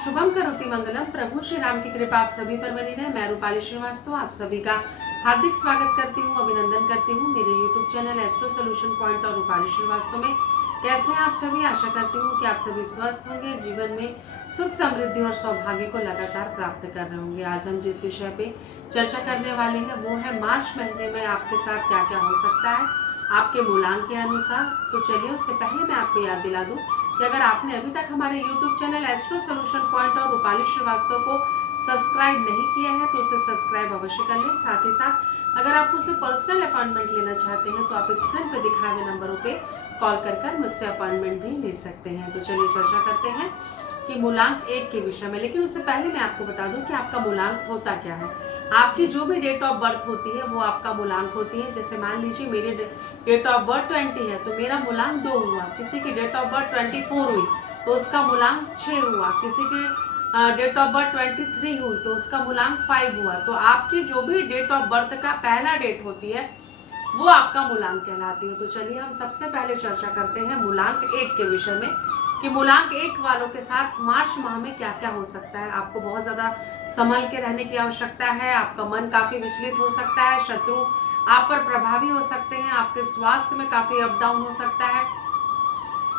शुभम करोति मंगलम। प्रभु श्री राम की कृपा आप सभी पर बनी रहे। मैं रूपाली श्रीवास्तव आप सभी का हार्दिक स्वागत करती हूँ, अभिनंदन करती हूँ मेरे YouTube channel astro solution point और रूपाली श्रीवास्तव में। कैसे हैं आप सभी? आशा करती हूँ कि आप सभी स्वस्थ होंगे, जीवन में सुख समृद्धि और सौभाग्य को लगातार प्राप्त कर रहे होंगे। आज हम जिस विषय पे चर्चा करने वाले हैं वो है मार्च महीने में आपके साथ क्या क्या हो सकता है आपके मूलांक के अनुसार। तो चलिए, उससे पहले मैं आपको याद दिला दूं कि अगर आपने अभी तक हमारे YouTube channel astro solution point और रूपाली श्रीवास्तव को सब्सक्राइब नहीं किया है तो उसे सब्सक्राइब अवश्य कर लें। साथ ही साथ अगर आप मुझसे पर्सनल अपॉइंटमेंट लेना चाहते हैं तो आप स्क्रीन पर दिखाए हुए नंबरों पे कॉल कर मुझसे अपॉइंटमेंट भी ले सकते हैं। तो चलिए चर्चा करते हैं कि मूलांक 1 के विषय में। लेकिन उससे पहले मैं आपको बता दूं कि आपका मूलांक होता क्या है। आपकी जो भी डेट ऑफ बर्थ होती है वो आपका मूलांक होती है। जैसे मान लीजिए मेरी डेट ऑफ बर्थ 20 है तो मेरा मूलांक 2 हुआ। किसी की डेट ऑफ बर्थ 24 हुई तो उसका मूलांक 6 हुआ। किसी की डेट ऑफ बर्थ 23 हुई तो उसका मूलांक 5 हुआ। तो आपकी जो भी डेट ऑफ बर्थ का पहला डेट होती है वो आपका मूलांक कहलाती है। तो चलिए हम सबसे पहले चर्चा करते हैं मूलांक 1 के विषय में कि मूलांक 1 वालों के साथ मार्च माह में क्या क्या हो सकता है। आपको बहुत ज्यादा संभल के रहने की आवश्यकता है। आपका मन काफी विचलित हो सकता है, शत्रु आप पर प्रभावी हो सकते हैं, आपके स्वास्थ्य में काफी अप डाउन हो सकता है,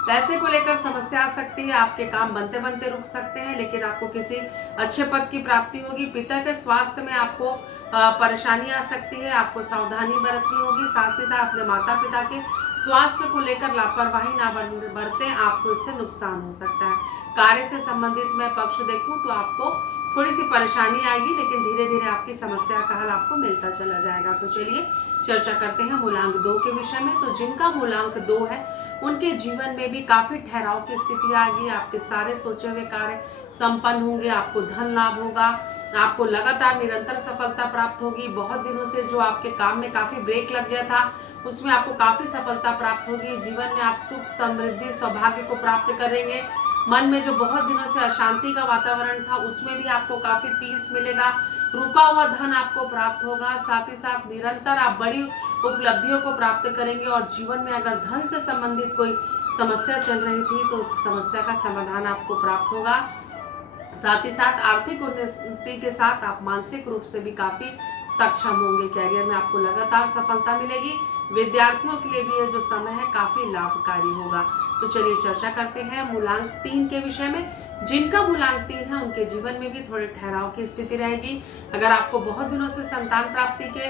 पैसे को लेकर समस्या आ सकती है, आपके काम बनते बनते रुक सकते हैं, लेकिन आपको किसी अच्छे पद की प्राप्ति होगी। पिता के स्वास्थ्य में आपको परेशानी आ सकती है, आपको सावधानी बरतनी होगी। साथ ही साथ अपने माता पिता के स्वास्थ्य को लेकर लापरवाही ना बरतें, आपको इससे नुकसान हो सकता है। कार्य से संबंधित मैं पक्ष देखूं तो आपको थोड़ी सी परेशानी आएगी, लेकिन धीरे धीरे आपकी समस्या का हल आपको मिलता चला जाएगा। तो चलिए चर्चा करते हैं मूलांक 2 के विषय में। तो जिनका मूलांक 2 है उनके जीवन में भी काफी ठहराव की स्थिति आएगी। आपके सारे सोचे हुए कार्य संपन्न होंगे, आपको धन लाभ होगा, आपको लगातार निरंतर सफलता प्राप्त होगी। बहुत दिनों से जो आपके काम में काफी ब्रेक लग गया था उसमें आपको काफी सफलता प्राप्त होगी। जीवन में आप सुख समृद्धि सौभाग्य को प्राप्त करेंगे। मन में जो बहुत दिनों से अशांति का वातावरण था उसमें भी आपको काफी पीस मिलेगा। रुका हुआ धन आपको प्राप्त होगा। साथ ही साथ निरंतर आप बड़ी उपलब्धियों को प्राप्त करेंगे और जीवन में अगर धन से संबंधित कोई समस्या चल रही थी तो उस समस्या का समाधान आपको प्राप्त होगा। साथ ही साथ आर्थिक उन्नति के साथ आप मानसिक रूप से भी काफी सक्षम होंगे। कैरियर में आपको लगातार सफलता मिलेगी। विद्यार्थियों के लिए भी ये जो समय है काफी लाभकारी होगा। तो चलिए चर्चा करते हैं मूलांक 3 के विषय में। जिनका मूलांक 3 है उनके जीवन में भी थोड़े ठहराव की स्थिति रहेगी। अगर आपको बहुत दिनों से संतान प्राप्ति के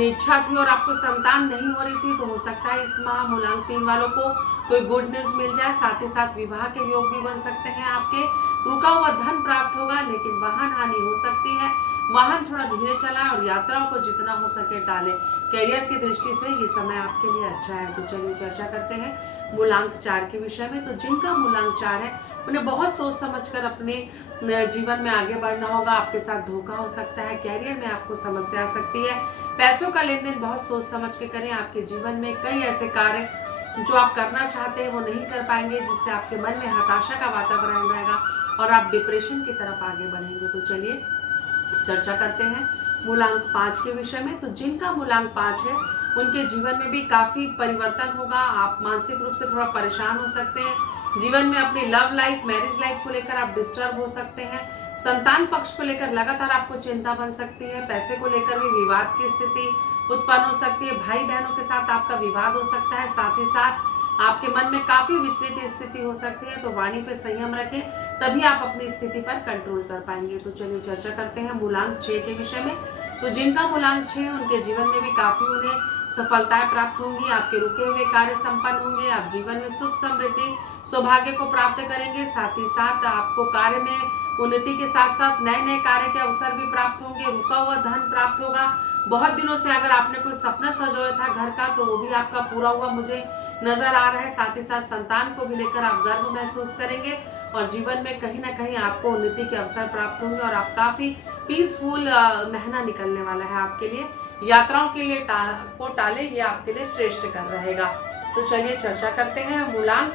इच्छा थी और आपको संतान नहीं हो रही थी तो हो सकता है इस माह मूलांक 3 वालों को कोई गुड न्यूज मिल जाए। साथ ही साथ विवाह के योग भी बन सकते हैं आपके। रुका हुआ धन प्राप्त होगा, लेकिन वाहन हानि हो सकती है। वाहन थोड़ा धीरे चलाएं और यात्राओं को जितना हो सके टालें। कैरियर की दृष्टि से ये समय आपके लिए अच्छा है। तो चलिए चर्चा करते हैं मूलांक 4 के विषय में। तो जिनका मूलांक 4 है उन्हें बहुत सोच समझकर अपने जीवन में आगे बढ़ना होगा। आपके साथ धोखा हो सकता है, कैरियर में आपको समस्या आ सकती है। पैसों का लेन देन बहुत सोच समझ के करें। आपके जीवन में कई ऐसे कार्य जो आप करना चाहते हैं वो नहीं कर पाएंगे, जिससे आपके मन में हताशा का वातावरण रहेगा और आप डिप्रेशन की तरफ आगे बढ़ेंगे। तो चलिए चर्चा करते हैं मूलांक 5 के विषय में। तो जिनका मूलांक 5 है उनके जीवन में भी काफी परिवर्तन होगा। आप मानसिक रूप से थोड़ा परेशान हो सकते हैं। जीवन में अपनी लव लाइफ मैरिज लाइफ को लेकर आप डिस्टर्ब हो सकते हैं। संतान पक्ष को लेकर लगातार आपको चिंता बन सकती है। पैसे को लेकर भी विवाद की स्थिति उत्पन्न हो सकती है। भाई बहनों के साथ आपका विवाद हो सकता है। साथ ही साथ आपके मन में काफी विचलित स्थिति हो सकती है। तो वाणी पे संयम रखें, तभी आप अपनी स्थिति पर कंट्रोल कर पाएंगे। तो चलिए चर्चा करते हैं मूलांक 6 के विषय में। तो जिनका मूलांक 6 है उनके जीवन में भी काफी उन्हें सफलताएं प्राप्त होंगी। आपके रुके हुए कार्य संपन्न होंगे। आप जीवन में सुख समृद्धि सौभाग्य को प्राप्त करेंगे। साथ ही साथ आपको कार्य में उन्नति के साथ साथ नए नए कार्य के अवसर भी प्राप्त होंगे। रुका हुआ धन प्राप्त होगा। बहुत दिनों से अगर आपने कोई सपना सजोया था घर का तो वो भी आपका पूरा हुआ मुझे नजर आ रहा है। साथ ही साथ संतान को भी लेकर आप गर्व महसूस करेंगे और जीवन में कहीं ना कहीं आपको उन्नति के अवसर प्राप्त होंगे और आप काफी पीसफुल महीना निकलने वाला है आपके लिए। यात्राओं के लिए को टाले, ये आपके लिए श्रेष्ठ कर रहेगा। तो चलिए चर्चा करते हैं मूलांक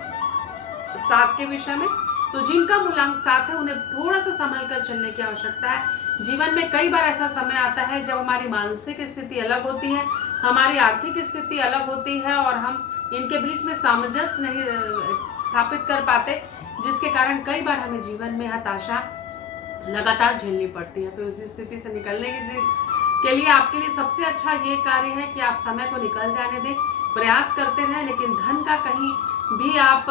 7 के विषय में। तो जिनका मूलांक 7 है उन्हें थोड़ा सा संभल कर चलने की आवश्यकता है। जीवन में कई बार ऐसा समय आता है जब हमारी मानसिक स्थिति अलग होती है, हमारी आर्थिक स्थिति अलग होती है और हम इनके बीच में सामंजस्य नहीं स्थापित कर पाते, जिसके कारण कई बार हमें जीवन में हताशा लगातार झेलनी पड़ती है। तो इस स्थिति से निकलने के लिए आपके लिए सबसे अच्छा ये कार्य है कि आप समय को निकल जाने दें, प्रयास करते रहें, लेकिन धन का कहीं भी आप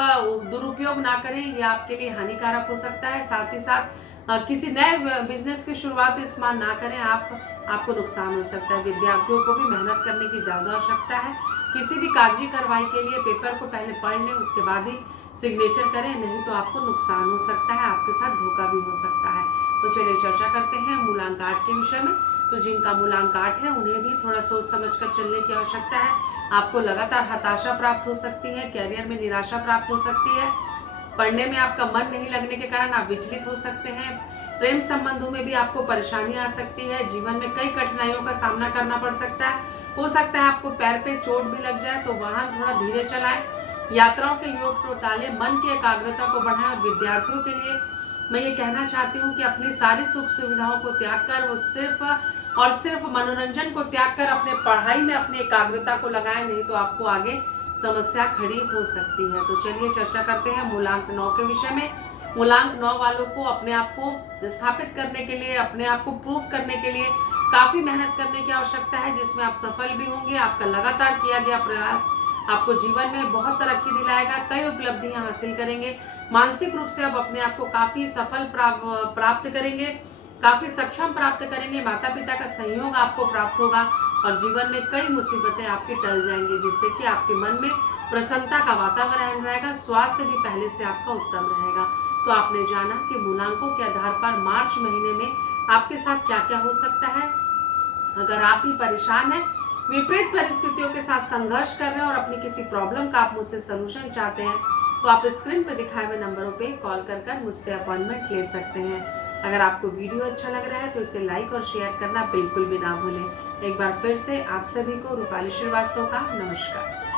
दुरुपयोग ना करें, ये आपके लिए हानिकारक हो सकता है। साथ ही साथ किसी नए बिजनेस की शुरुआत इस्तेमाल ना करें, आपको नुकसान हो सकता है। विद्यार्थियों को भी मेहनत करने की ज़्यादा आवश्यकता है। किसी भी कागजी कार्रवाई के लिए पेपर को पहले पढ़ लें, उसके बाद ही सिग्नेचर करें, नहीं तो आपको नुकसान हो सकता है, आपके साथ धोखा भी हो सकता है। तो चलिए चर्चा करते हैं मूलांक 8 के विषय में। तो जिनका मूलांक 8 है उन्हें भी थोड़ा सोच समझ कर चलने की आवश्यकता है। आपको लगातार हताशा प्राप्त हो सकती है, कैरियर में निराशा प्राप्त हो सकती है, पढ़ने में आपका मन नहीं लगने के कारण आप विचलित हो सकते हैं, प्रेम संबंधों में भी आपको परेशानी आ सकती है, जीवन में कई कठिनाइयों का सामना करना पड़ सकता है। हो सकता है आपको पैर पे चोट भी लग जाए, तो वाहन थोड़ा धीरे चलाएं, यात्राओं के योग को टालें, मन की एकाग्रता को बढ़ाएं। और विद्यार्थियों के लिए मैं ये कहना चाहती हूँ कि अपनी सारी सुख सुविधाओं को त्याग कर वो सिर्फ मनोरंजन को त्याग कर अपने पढ़ाई में अपनी एकाग्रता को लगाएं, नहीं तो आपको आगे समस्या खड़ी हो सकती है। तो चलिए चर्चा करते हैं मूलांक 9 के विषय में। मूलांक 9 वालों को अपने आप को स्थापित करने के लिए, अपने आप को प्रूव करने के लिए काफी मेहनत करने की आवश्यकता है, जिसमें आप सफल भी होंगे। आपका लगातार किया गया प्रयास आपको जीवन में बहुत तरक्की दिलाएगा, कई उपलब्धियां हासिल करेंगे। मानसिक रूप से आप अपने आप को काफी सफल प्राप्त करेंगे, काफी सक्षम प्राप्त करेंगे। माता पिता का सहयोग आपको प्राप्त होगा और जीवन में कई मुसीबतें आपकी टल जाएंगी, जिससे कि आपके मन में प्रसन्नता का वातावरण रहेगा। स्वास्थ्य भी पहले से आपका उत्तम रहेगा। तो आपने जाना कि मूलांकों के आधार पर मार्च महीने में आपके साथ क्या क्या हो सकता है। अगर आप भी परेशान हैं, विपरीत परिस्थितियों के साथ संघर्ष कर रहे हैं और अपनी किसी प्रॉब्लम का आप मुझसे सलूशन चाहते हैं, तो आप स्क्रीन पर दिखाए हुए नंबरों पे कॉल कर मुझसे अपॉइंटमेंट ले सकते हैं। अगर आपको वीडियो अच्छा लग रहा है तो इसे लाइक और शेयर करना बिल्कुल भी ना भूलें। एक बार फिर से आप सभी को रूपाली श्रीवास्तव का नमस्कार।